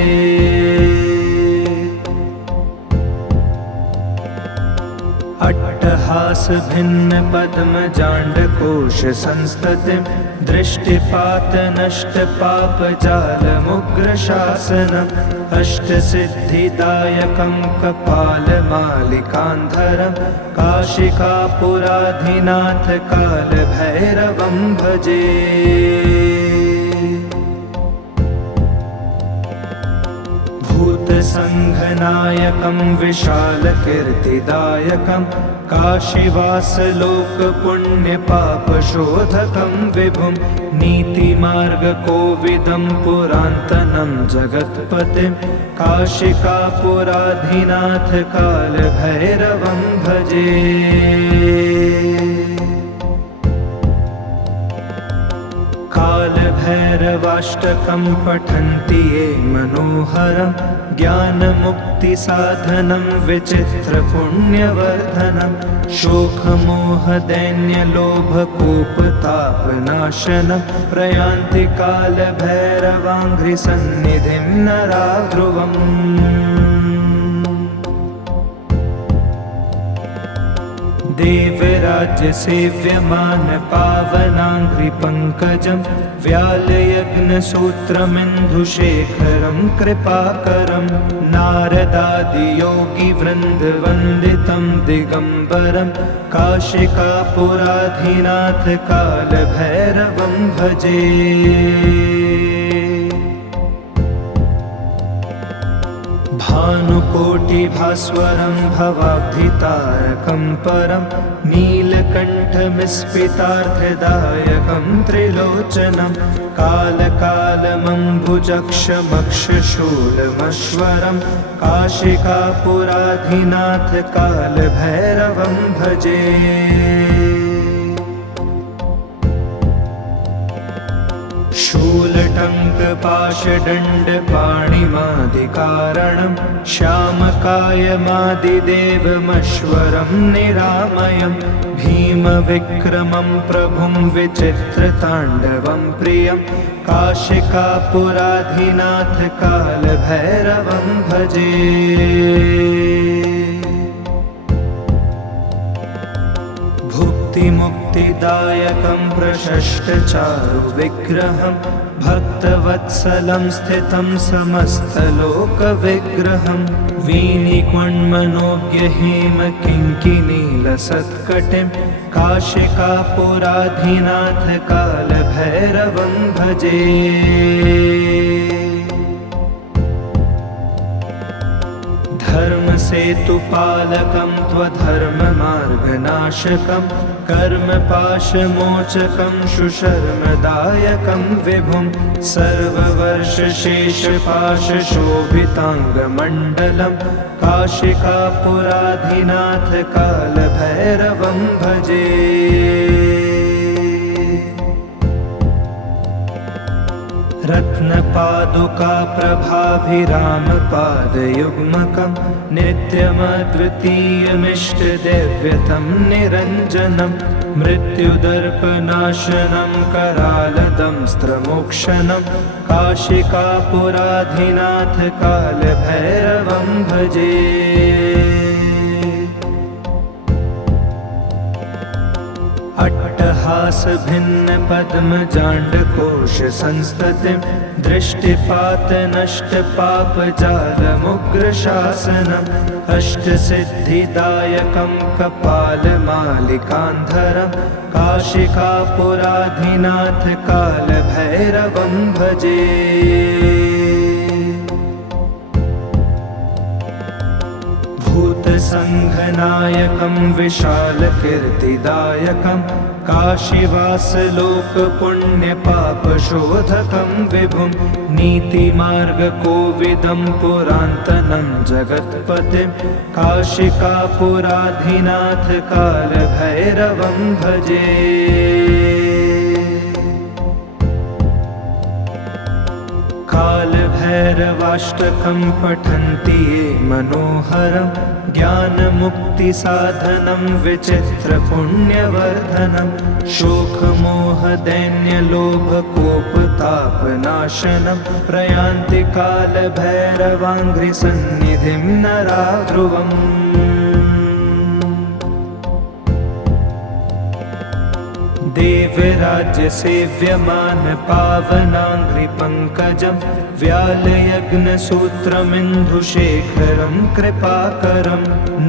अट्टहासभिन्नपद्मजाण्डकोशसंस्ततिं दृष्टिपातनष्टपापजालमुग्रशासनम् अष्टसिद्धिदायकं कपालमालिकान्धरं काशिकापुराधिनाथ कालभैरवं भजे। भूतसङ्घनायकं विशालकीर्तिदायकं काशीवासलोकपुण्यपापशोधकं विभुं नीतिमार्गकोविदं पुरान्तनं जगत्पतिं काशिकापुराधिनाथ कालभैरवं भजे। कालभैरवाष्टकं पठन्ति ये मनोहरं ज्ञानमुक्तिसाधनं विचित्रपुण्यवर्धनं शोकमोहदैन्यलोभकोपतापनाशनं प्रयान्ति कालभैरवाङ्घ्रिसन्निधिं नरा ध्रुवम्। देवराज्यसेव्यमान पावनाङ्घ्रिपङ्कजं व्यालयज्ञसूत्रमिन्दुशेखरं कृपाकरं नारदादियोगिवृन्दवन्दितं दिगम्बरं काशिकापुराधिनाथ कालभैरवं भजे। भानुकोटिभास्वरं भवाब्धितारकं परं नीलकण्ठमिस्फितार्थदायकं त्रिलोचनं कालकालमम्बुजक्षमक्षशूलमश्वरं काशिकापुराधिनाथ कालभैरवं भजे। शूलटङ्कपाशदण्डपाणिमादिकारणं श्यामकायमादिदेवमश्वरं निरामयं भीमविक्रमं प्रभुं विचित्रताण्डवं प्रियं काशिकापुराधिनाथ कालभैरवं भजे। भुक्तिमुक्तिदायकं प्रशष्टचारुविग्रहं भक्तवत्सलं स्थितं समस्तलोकविग्रहं वीणिक्वण्मनोज्ञहेमकिङ्किनीलसत्कटिं काशिकापुराधिनाथ कालभैरवं भजे। धर्मसेतुपालकं त्वधर्ममार्गनाशकं कर्मपाशमोचकं शुशर्मदायकं विभुं सर्ववर्षशेषपाशशोभिताङ्गमण्डलं काशिकापुराधिनाथ कालभैरवं भजे। रत्नपादुकाप्रभाभिरामपादयुग्मकं नित्यमद्वितीयमिष्टदैव्यतं निरञ्जनं मृत्युदर्पनाशनं करालदंस्त्रमोक्षणं काशिकापुराधिनाथ कालभैरवं भजे। अट्टहास भिन्न पद्म जाण्डकोश संस्ततिं दृष्टिपात नष्ट पाप जालमुग्र शासनम् अष्टसिद्धिदायकं कपालमालिकान्धरं काशिकापुराधिनाथ कालभैरवं भजे। भूतसङ्घनायकं विशालकीर्तिदायकं काशीवासलोकपुण्यपापशोधकं विभुं नीतिमार्गकोविदं पुरान्तनं जगत्पतिं काशिकापुराधिनाथ कालभैरवं भजे। कालभैरवाष्टकं पठन्ति ये मनोहरं ज्ञानमुक्तिसाधनं विचित्रपुण्यवर्धनं शोकमोहदैन्यलोभकोपतापनाशनं प्रयान्ति कालभैरवाङ्घ्रिसन्निधिं नरा ध्रुवम्। देवराज्यसेव्यमान पावनाङ्घ्रिपङ्कजं व्यालयज्ञसूत्रमिन्दुशेखरं कृपाकरं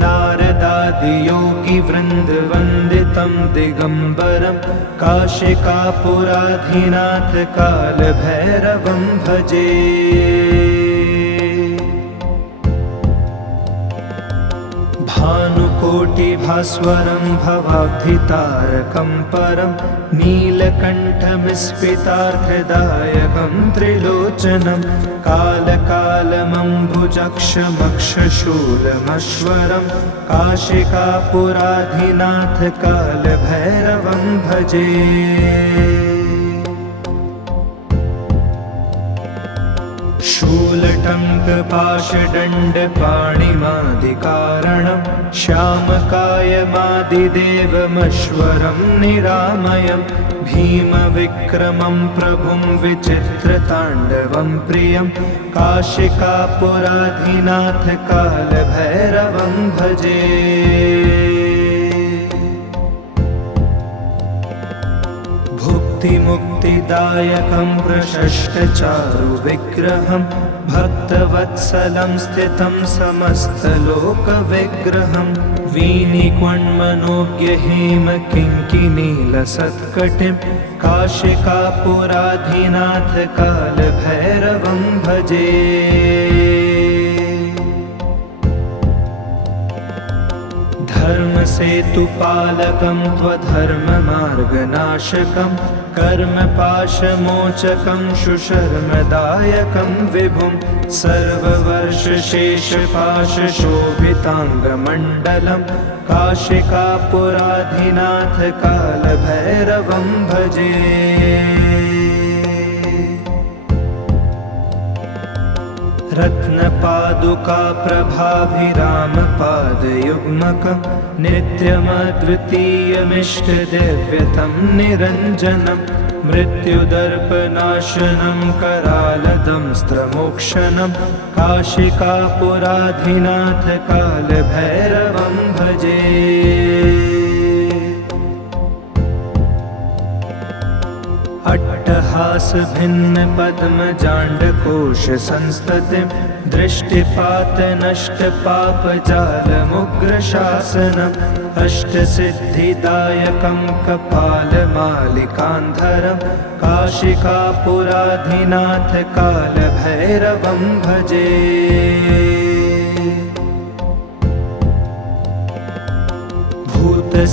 नारदादियोगिवृन्दवन्दितं दिगम्बरं काशिकापुराधिनाथ कालभैरवं भजे। भानुकोटिभास्वरं भवाब्धितारकं परं नीलकण्ठमिस्फितार्थदायकं त्रिलोचनं कालकालमम्बुजक्षमक्षशूलमश्वरं काशिकापुराधिनाथ कालभैरवं भजे। शूलटङ्कपाशदण्डपाणिमादिकारणं श्यामकायमादिदेवमश्वरं निरामयं भीमविक्रमं प्रभुं विचित्रताण्डवं प्रियं काशिकापुराधिनाथ कालभैरवं भजे। मुक्तिदायकं प्रशस्तचारुविग्रहं भक्तवत्सलं स्थितं समस्तलोकविग्रहं वीणिक्वण्मनोज्ञहेमकिङ्किनीलसत्कटिं काशिकापुराधिनाथ कालभैरवं भजे। धर्मसेतुपालकं त्वधर्ममार्गनाशकं कर्मपाशमोचकं शुशर्मदायकं विभुं सर्ववर्षशेषपाशशोभिताङ्गमण्डलं काशिकापुराधिनाथ कालभैरवं भजे। रत्नपादुकाप्रभाभिरामपादयुग्मकं नित्यमद्वितीयमिष्टदिव्यतं निरञ्जनं मृत्युदर्पनाशनं करालदंस्त्रमोक्षणं काशिकापुराधिनाथ कालभैरवं भजे। अट्टहास भिन्न पद्म जाण्डकोश संस्ततिं दृष्टिपात नष्ट पाप जालमुग्र शासनम् अष्टसिद्धिदायकं कपालमालिकान्धरं काशिकापुराधिनाथ कालभैरवं भजे।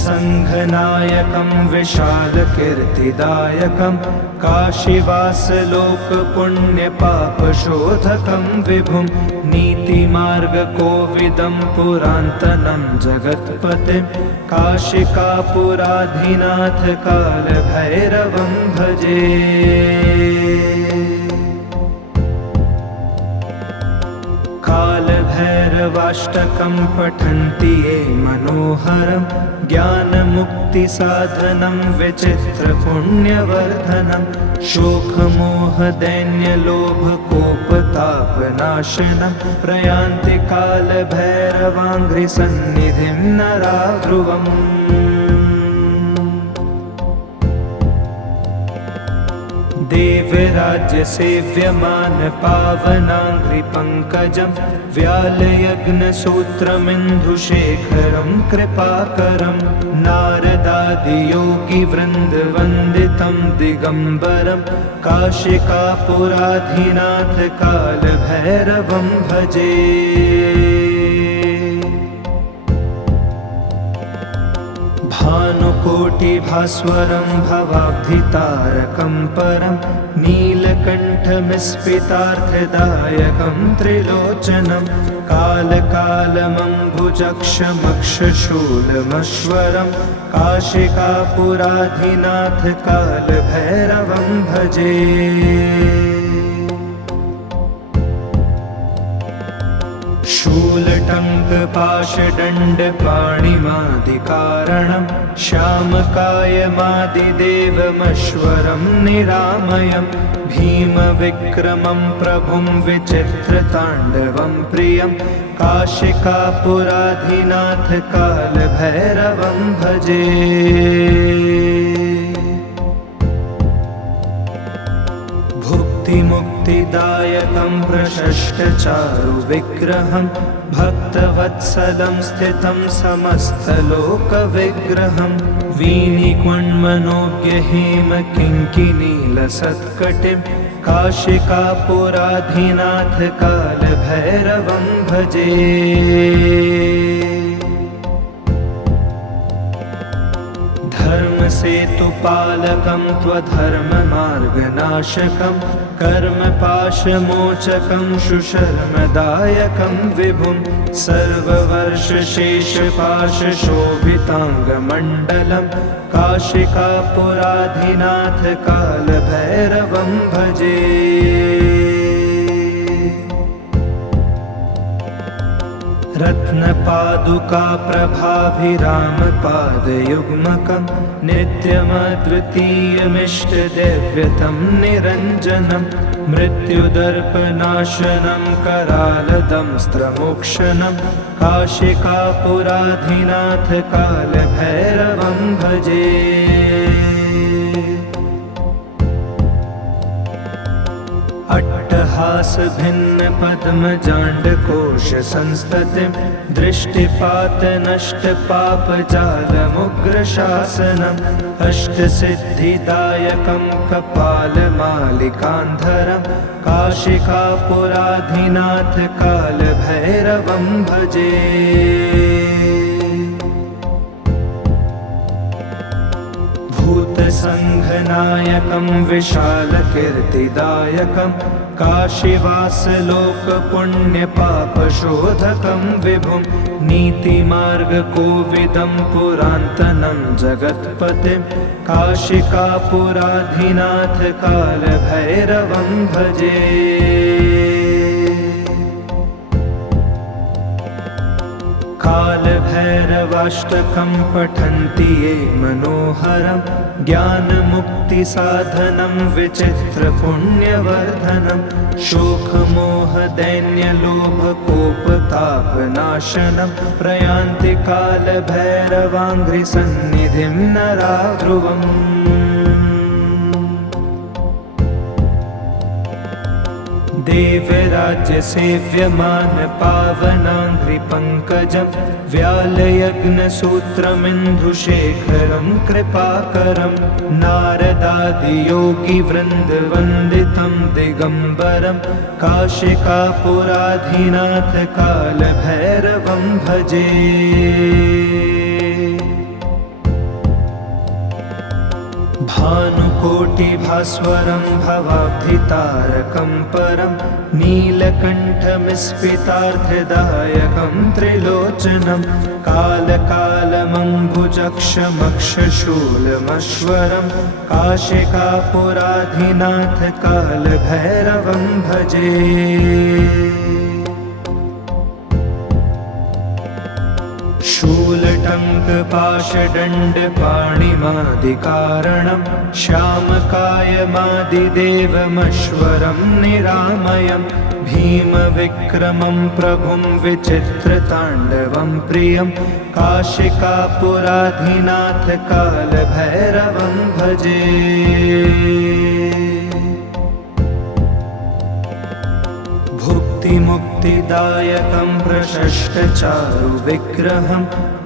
भूतसङ्घनायकं विशालकीर्तिदायकं काशीवासलोकपुण्यपापशोधकं विभुं नीतिमार्गकोविदं पुरान्तनं जगत्पतिं काशिकापुराधिनाथ कालभैरवं भजे। कालभैरवाष्टकं पठन्ति ये मनोहरं ज्ञानमुक्तिसाधनं विचित्रपुण्यवर्धनं शोकमोहदैन्यलोभकोपतापनाशनं प्रयान्ति कालभैरवाङ्घ्रिसन्निधिं नरा ध्रुवम्। देवराज्य सेव्यमान पावनाङ्घ्रिपङ्कजं व्यालयग्नसूत्रमिन्दुशेखरं कृपाकरं नारदादियोगिवृन्दवन्दितं दिगम्बरं काशिकापुराधिनाथ कालभैरवं भजे। भानुकोटिभास्वरं भवाब्धितारकं परं नीलकण्ठमिस्फितार्थदायकं त्रिलोचनं कालकालमम्बुजक्षमक्षशूलमश्वरं काशिकापुराधिनाथ कालभैरवं भजे। शूलटङ्कपाशदण्डपाणिमादिकारणं श्यामकायमादिदेवमश्वरं निरामयं भीमविक्रमं प्रभुं विचित्रताण्डवं प्रियं काशिकापुराधिनाथ कालभैरवं भजे। मुक्तिदायकं प्रशष्टचारुविग्रहं भक्तवत्सलं स्थितं समस्तलोकविग्रहं वीणिक्वण्मनोज्ञहेमकिङ्किनीलसत्कटिं काशिकापुराधिनाथ कालभैरवं भजे। धर्मसेतुपालकं त्वधर्ममार्गनाशकं कर्मपाशमोचकं शुशर्मदायकं विभुं सर्ववर्षशेषपाशशोभिताङ्गमण्डलं काशिकापुराधिनाथ कालभैरवं भजे। रत्नपादुकाप्रभाभिरामपादयुग्मकं नित्यमद्वितीयमिष्टदैव्यतं निरञ्जनं मृत्युदर्पनाशनं करालदंस्त्रमोक्षणं काशिकापुराधिनाथ कालभैरवं भजे। अट्टहासभिन्नपद्मजाण्डकोशसंस्ततिं दृष्टिपातनष्टपापजालमुग्रशासनम् अष्टसिद्धिदायकं कपालमालिकान्धरं काशिकापुराधिनाथ कालभैरवं भजे। भूतसङ्घनायकं विशालकीर्तिदायकं काशीवासलोकपुण्यपापशोधकं विभुं नीतिमार्गकोविदं पुरान्तनं जगत्पतिं काशिकापुराधिनाथ कालभैरवं भजे। कालभैरवाष्टकं पठन्ति ये मनोहरं ज्ञानमुक्तिसाधनं विचित्रपुण्यवर्धनं शोकमोहदैन्यलोभकोपतापनाशनं प्रयान्ति कालभैरवाङ्घ्रिसन्निधिं नरा ध्रुवम्। देवराज्य सेव्यमान पावनाङ्घ्रिपङ्कजं व्यालयग्नसूत्रमिन्दुशेखरं कृपाकरं नारदादियोगिवृन्दवन्दितं दिगम्बरं काशिकापुराधिनाथ कालभैरवं भजे। भानुकोटिभास्वरं भवाब्धितारकं परं नीलकण्ठमिस्फितार्थदायकं त्रिलोचनं कालकालमम्बुजक्षमक्षशूलमश्वरं काशिकापुराधिनाथ कालभैरवं भजे। शूलटङ्कपाशदण्डपाणिमादिकारणं श्यामकायमादिदेवमश्वरं निरामयं भीमविक्रमं प्रभुं विचित्रताण्डवं प्रियं काशिकापुराधिनाथ कालभैरवं भजे। मुक्तिदायकं प्रशष्टचारुविग्रहं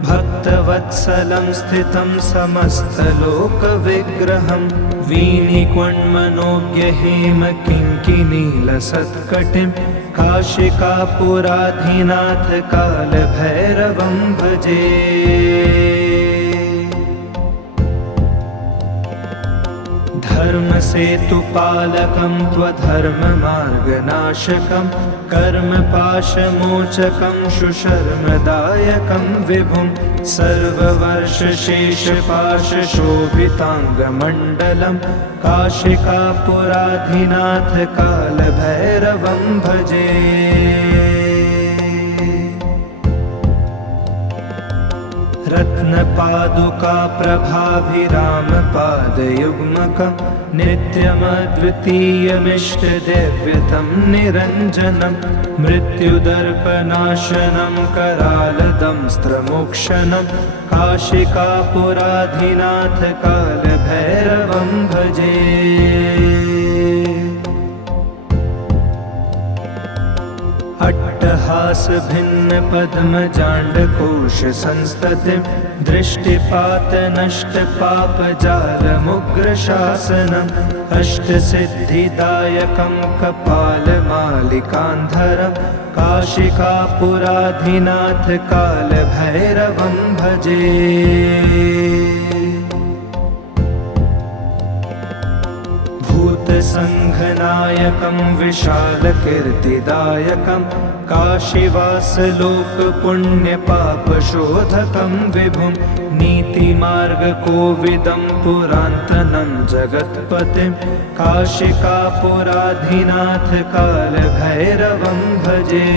भक्तवत्सलं स्थितं समस्तलोकविग्रहं वीणिक्वण्मनोज्ञहेमकिङ्किनीलसत्कटिं काशिकापुराधिनाथ कालभैरवं भजे। धर्मसेतुपालकं त्वधर्ममार्गनाशकं कर्मपाशमोचकं शुशर्मदायकं विभुं सर्ववर्षशेषपाशशोभिताङ्गमण्डलं काशिकापुराधिनाथ कालभैरवं भजे। रत्नपादुका प्रभाभिरामपादयुग्मकं नित्यमद्वितीयमिष्टदैव्यतं निरञ्जनं मृत्युदर्पनाशनं करालदंस्त्रमोक्षणं काशिकापुराधिनाथ कालभैरवं भजे। अट्टहासभिन्नपद्मजाण्डकोशसंस्ततिं दृष्टिपातनष्टपापजालमुग्रशासनम् अष्टसिद्धिदायकं कपालमालिकान्धरं काशिकापुराधिनाथ कालभैरवं भजे। भूतसङ्घनायकं विशालकीर्तिदायकं काशीवासलोकपुण्यपापशोधकं विभुं नीतिमार्गकोविदं पुरान्तनं जगत्पतिं काशिकापुराधिनाथ कालभैरवं भजे।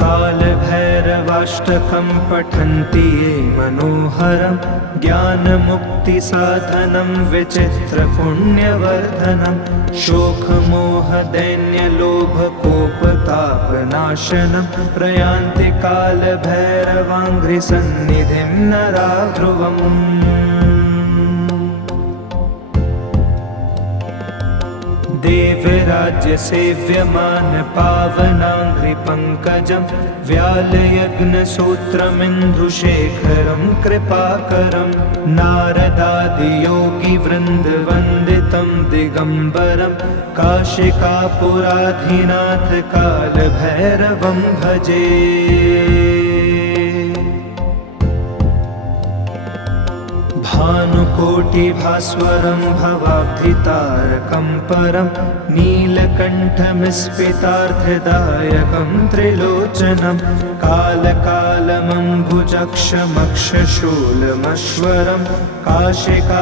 कालभैरवाष्टकं पठन्ति ये मनोहरं ज्ञानमुक्तिसाधनं विचित्रपुण्यवर्धनं शोकमोहदैन्यलोभकोपतापनाशनं प्रयान्ति कालभैरवाङ्घ्रिसन्निधिं नरा ध्रुवम्। देवराज्यसेव्यमान पावनाङ्घ्रिपङ्कजं व्यालयज्ञसूत्रमिन्दुशेखरं कृपाकरं नारदादियोगिवृन्दवन्दितं दिगम्बरं काशिकापुराधिनाथ कालभैरवं भजे। भानुकोटिभास्वरं भवाब्धितारकं परं नीलकण्ठमिस्फितार्थदायकं त्रिलोचनं कालकालमम्बुजक्षमक्षशूलमश्वरं काशिकापुराधिनाथ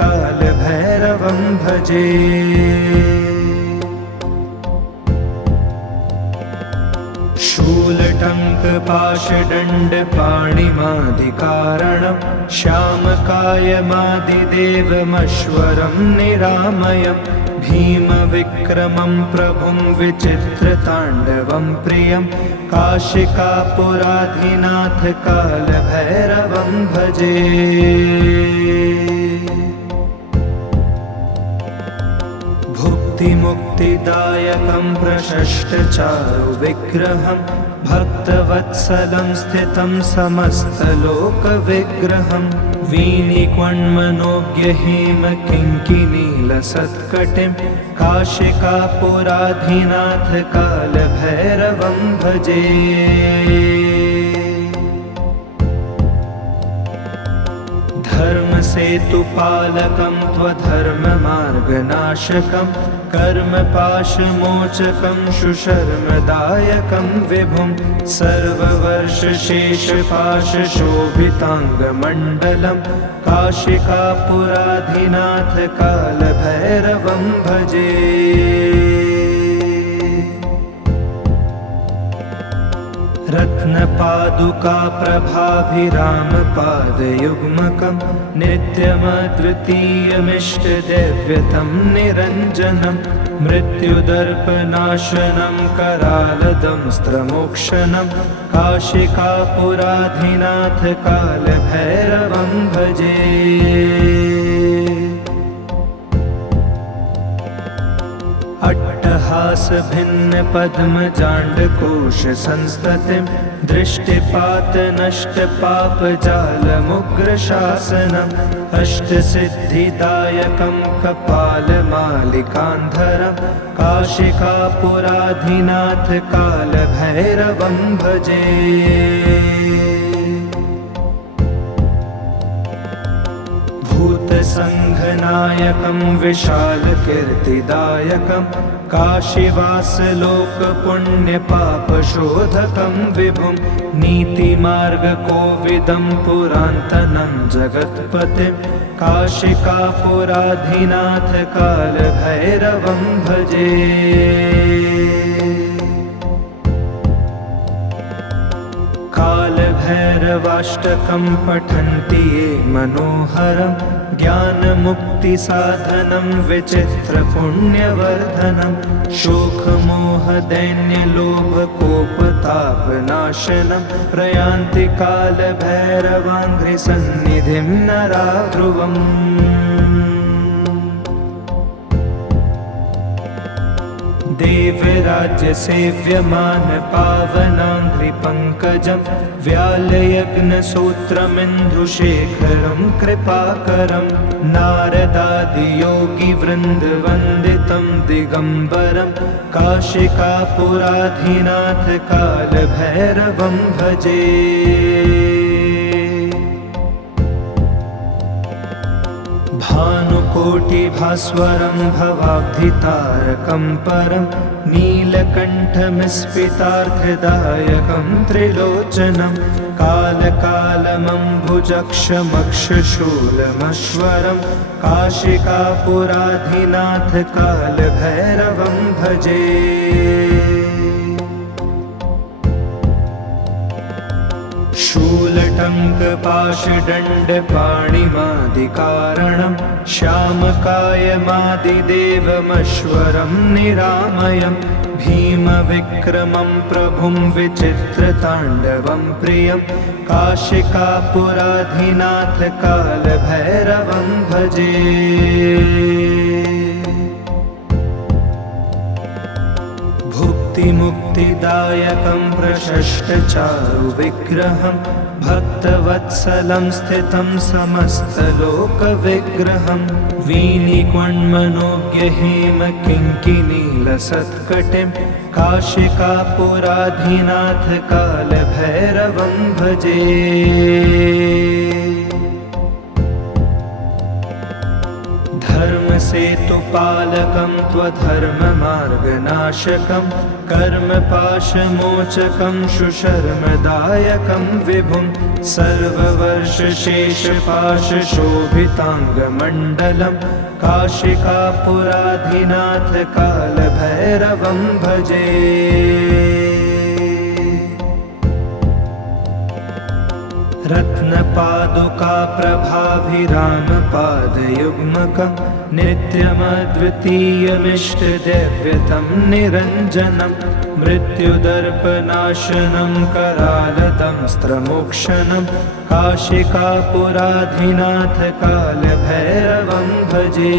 कालभैरवं भजे। शूलटङ्कपाशदण्डपाणिमादिकारणं श्यामकायमादिदेवमश्वरं निरामयं भीमविक्रमं प्रभुं विचित्रताण्डवं प्रियं काशिकापुराधिनाथ कालभैरवं भजे। मुक्तिदायकं प्रशष्टचारुविग्रहं भक्तवत्सलं स्थितं समस्तलोकविग्रहं वीणिक्वण्मनोज्ञहेमकिङ्किनीलसत्कटिं काशिकापुराधिनाथ कालभैरवं भजे। धर्मसेतुपालकं त्वधर्ममार्गनाशकं कर्मपाशमोचकं शुशर्मदायकं विभुं सर्ववर्षशेषपाशशोभिताङ्गमण्डलं काशिकापुराधिनाथ कालभैरवं भजे। रत्नपादुका प्रभाभिरामपादयुग्मकं नित्यमद्वितीयमिष्टदैव्यतं निरञ्जनं मृत्युदर्पनाशनं करालदंस्त्रमोक्षणं काशिकापुराधिनाथ कालभैरवं भजे। अट्टहासभिन्न पद्मजाण्डकोश संस्ततिं दृष्टिपातनष्टपापजालमुग्रशासनम् अष्टसिद्धिदायकं कपालमालिकान्धरं काशिकापुराधिनाथ कालभैरवं भजे। भूतसङ्घनायकं विशालकीर्तिदायकं काशीवासलोकपुण्यपापशोधकं विभुं नीतिमार्गकोविदं पुरान्तनं जगत्पतिं काशिकापुराधिनाथ कालभैरवं भजे। कालभैरवाष्टकं पठन्ति ये मनोहरं ज्ञानमुक्तिसाधनं विचित्रपुण्यवर्धनं शोकमोहदैन्यलोभकोपतापनाशनं प्रयान्ति कालभैरवाङ्घ्रिसन्निधिं नरा ध्रुवम्। देवराज्यसेव्यमान पावनाङ्घ्रिपङ्कजं व्यालयज्ञसूत्रमिन्दुशेखरं कृपाकरं नारदादियोगिवृन्दवन्दितं दिगम्बरं काशिकापुराधिनाथ कालभैरवं भजे। भानुकोटिभास्वरं भवाब्धितारकं परं नीलकण्ठमिस्फितार्थदायकं त्रिलोचनं कालकालमम्बुजक्षमक्षशूलमश्वरं काशिकापुराधिनाथ कालभैरवं भजे। शूलटङ्कपाशदण्डपाणिमादिकारणं श्यामकायमादिदेवमश्वरं निरामयं भीमविक्रमं प्रभुं विचित्रताण्डवं प्रियं काशिकापुराधिनाथ कालभैरवं भजे। मुक्तिदायकं प्रशष्टचारुविग्रहं भक्तवत्सलं स्थितं समस्तलोकविग्रहं वीनिक्वण्मनोज्ञहेमकिङ्किनीलसत्कटिं काशिकापुराधिनाथ कालभैरवं भजे। धर्मसेतुपालकं त्वधर्ममार्गनाशकं कर्मपाशमोचकं शुशर्मदायकं विभुं सर्ववर्षशेषपाशशोभिताङ्गमण्डलं काशिकापुराधिनाथ कालभैरवं भजे। रत्नपादुकाप्रभाभिरामपादयुग्मकं नित्यमद्वितीयमिष्टदैव्यतं निरञ्जनं मृत्युदर्पनाशनं करालदंस्त्रमोक्षणं काशिकापुराधिनाथ कालभैरवं भजे।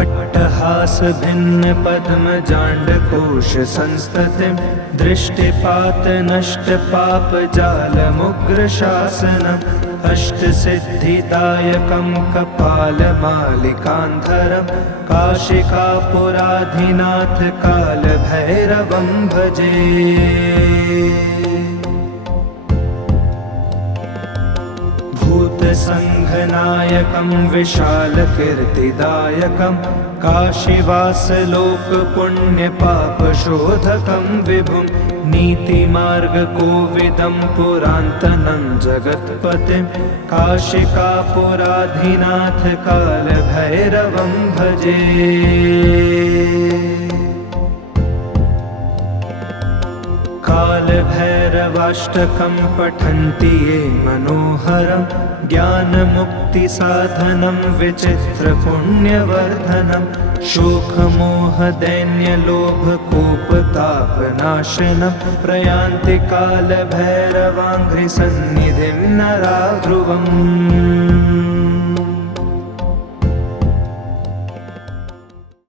अट्टहासभिन्न पद्मजाण्डकोश संस्ततिं दृष्टिपातनष्टपापजालमुग्रशासनम् अष्टसिद्धिदायकं कपालमालिकान्धरं काशिकापुराधिनाथ कालभैरवं भजे। भूतसङ्घनायकं विशालकीर्तिदायकं काशीवासलोकपुण्यपापशोधकं विभुं नीतिमार्गकोविदं पुरान्तनं जगत्पतिं काशिकापुराधिनाथ कालभैरवं भजे। कालभैरवाष्टकं पठन्ति ये मनोहरं ज्ञानमुक्तिसाधनं विचित्रपुण्यवर्धनं शोकमोहदैन्यलोभकोपतापनाशनं प्रयान्ति कालभैरवाङ्घ्रिसन्निधिं नरा ध्रुवम्।